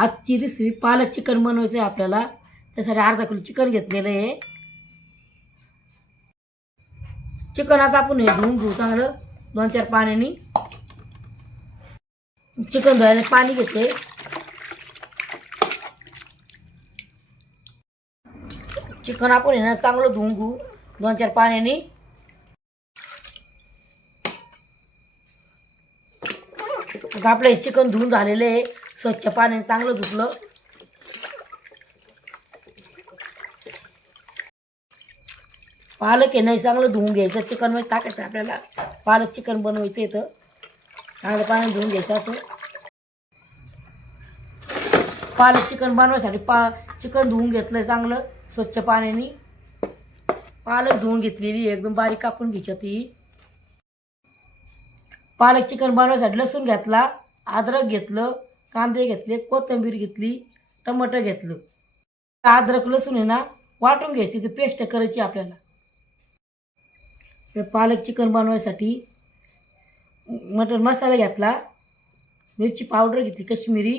आजची रेसिपी पालक चिकन बनवायचं आहे आपल्याला. त्यासाठी अर्धा किलो चिकन घेतलेलं आहे. चिकन आता आपण हे धुवून घेऊ चांगलं 2-4 पाण्याने. चिकन धुवायला पाणी घेते. चिकन आपण हे ना चांगलं धुवून घेऊ 2-4 पाण्याने. आता आपलं हे चिकन धुवून झालेलं आहे. स्वच्छ पाण्याने चांगलं धुतलं. पालक आहे नाही चांगलं धुवून घ्यायचं. चिकनमध्ये टाकायचं आपल्याला. पालक चिकन बनवायचं येतं. चांगलं पाण्याने धुवून घ्यायचं असं. पालक चिकन बनवायसाठी चिकन धुवून घेतलं चांगलं स्वच्छ पाण्याने. पालक धुवून घेतलेली एकदम बारीक कापून घ्यायची ती. पालक चिकन बनवायसाठी लसूण घेतला, अद्रक घेतलं, कांदे घेतले, कोथिंबीर घेतली, टमाटर घेतलं. अद्रक लसूण आहे ना वाटून घ्यायची, ती पेस्ट करायची आपल्याला. पालक चिकन बनवायसाठी मटन मसाला घेतला, मिरची पावडर घेतली कश्मीरी,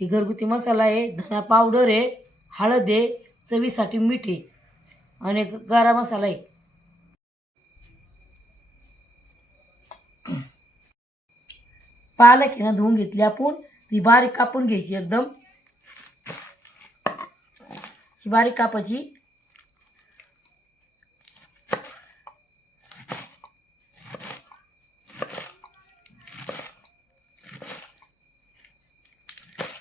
ही घरगुती मसाला आहे, धना पावडर आहे, हळद आहे, चवीसाठी मीठ आहे आणि गरम मसाला आहे. पालक आहे ना धुवून घेतली आपण, ती बारीक कापून घ्यायची एकदम. बारीक कापायची.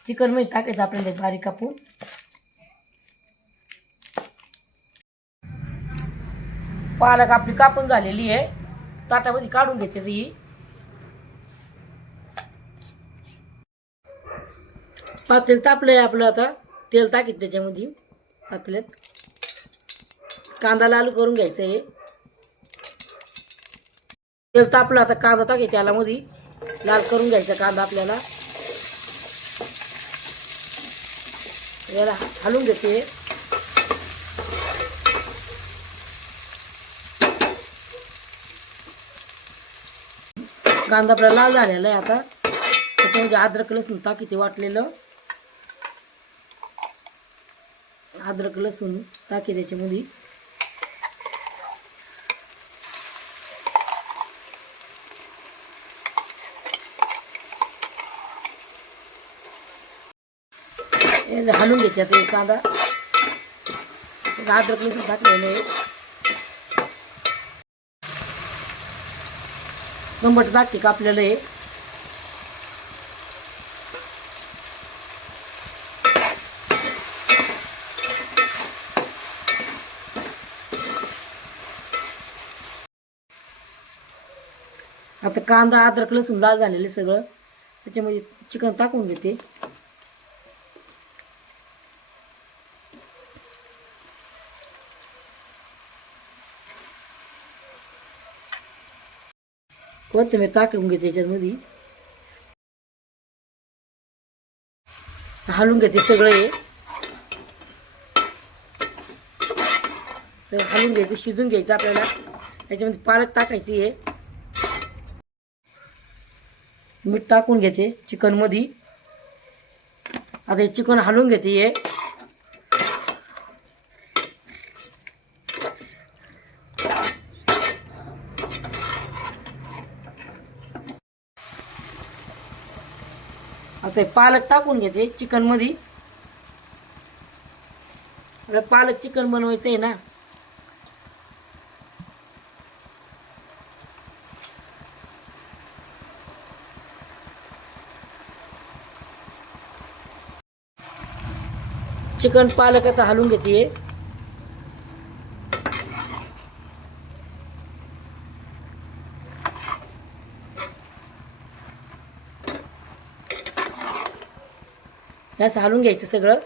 चिकन मध्ये टाकायचं आपल्याला बारीक कापून. पालक आपली कापून झालेली आहे. ताटामध्ये काढून घेते ती. पातेल तापलंय आपलं. आता तेल टाकीत त्याच्यामध्ये पातेल्यात. कांदा लाल करून घ्यायचं आहे. तेल तापलं आता कांदा टाकायचा त्याला मध्ये. लाल करून घ्यायचा कांदा आपल्याला. याला हलवून घेते. कांदा आपला लाल झालेला आहे. आता त्याच्यामध्ये अद्रक लसूण टाकीते वाटलेलं. अद्रक लसूण टाकी त्याच्यामध्ये. हलवून घेते आता एक कांदा. अद्रक लसूण टाकलेलं आहे. टमाटर टाकते कापलेलं आहे. आता कांदा अद्रक लसूण लाल झालेलं सगळं. त्याच्यामध्ये चिकन टाकून घेते. कोथिंबीर टाकून घेते त्याच्यामध्ये. हलवून घेते सगळं हे. हलवून घ्यायचं, शिजून घ्यायचं आपल्याला. त्याच्यामध्ये पालक टाकायची आहे. मीठ टाकून घेते चिकन मध्ये. आता हे चिकन हलवून घेते हे. आता पालक टाकून घेते चिकन मध्ये. पालक चिकन बनवायचं आहे ना. चिकन पालक आता हलवून घेते. यास हलवून घ्यायचं सगळं.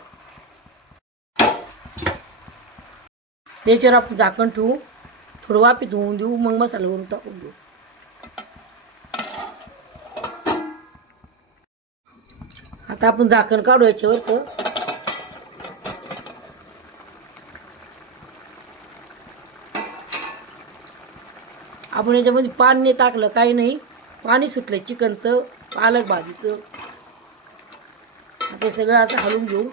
त्याच्यावर आपण झाकण ठेवू, थोडं वाफे धुवून देऊ, मग मसाला वरून टाकून देऊ. आता आपण झाकण काढू याच्यावरचं. आपण याच्यामध्ये पाणी नाही टाकलं, काही नाही. पाणी सुटलं चिकनचं, पालक भाजीचं. ते सगळं असं हलवून घेऊ.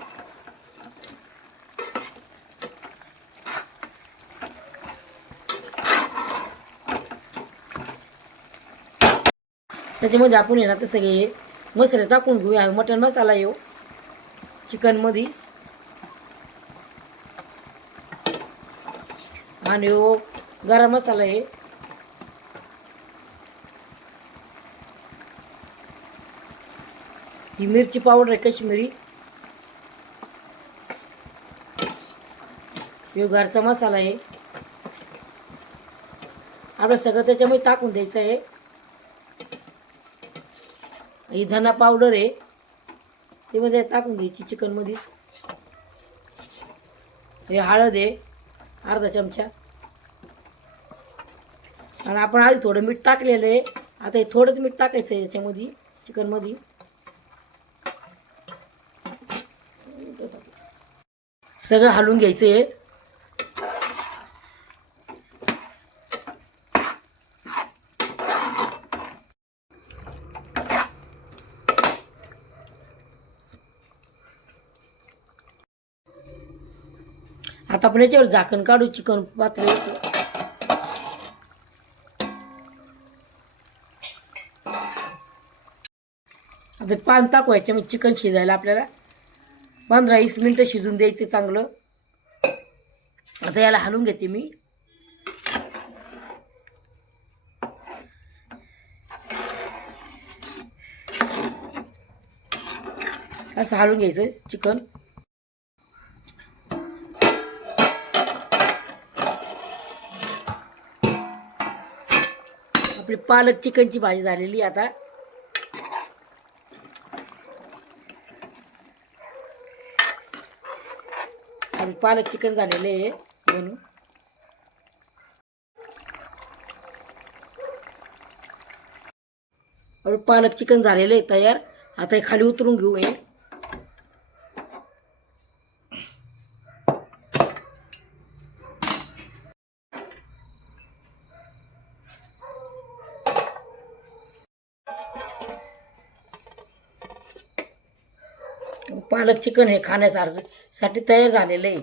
त्याच्यामध्ये आपण आहे ना ते सगळे मसाले टाकून घेऊया. मटण मसाला येऊ चिकनमध्ये आणि गरम मसाला आहे. ही मिरची पावडर आहे काश्मीरी. हे घरचा मसाला आहे. आपलं सगळं त्याच्यामध्ये टाकून द्यायचं आहे. ही धना पावडर आहे ते मध्ये टाकून घ्यायची चिकनमध्ये. हे हळद आहे अर्धा चमचा. आणि आपण आधी थोडं मीठ टाकलेलं आहे. आता हे थोडंच मीठ टाकायचं आहे याच्यामध्ये चिकनमध्ये. सगळं हलवून घ्यायचं आहे. आता आपण याच्यावर झाकण काढू चिकन पातळीचं. आता पान टाकू याच्यामध्ये चिकन शिजायला आपल्याला 15-20 मिनटं शिजून द्यायचं चांगलं. आता याला हलवून घेते मी. असं हलवून घ्यायचं चिकन. आपली पालक चिकनची भाजी झालेली आता. आपली पालक चिकन झालेले आहे बनवून. आपलं पालक चिकन झालेलं आहे तयार. आता हे खाली उतरून घेऊ. हे पालक चिकन हे खाण्यासारखं साठी तयार झालेलं आहे.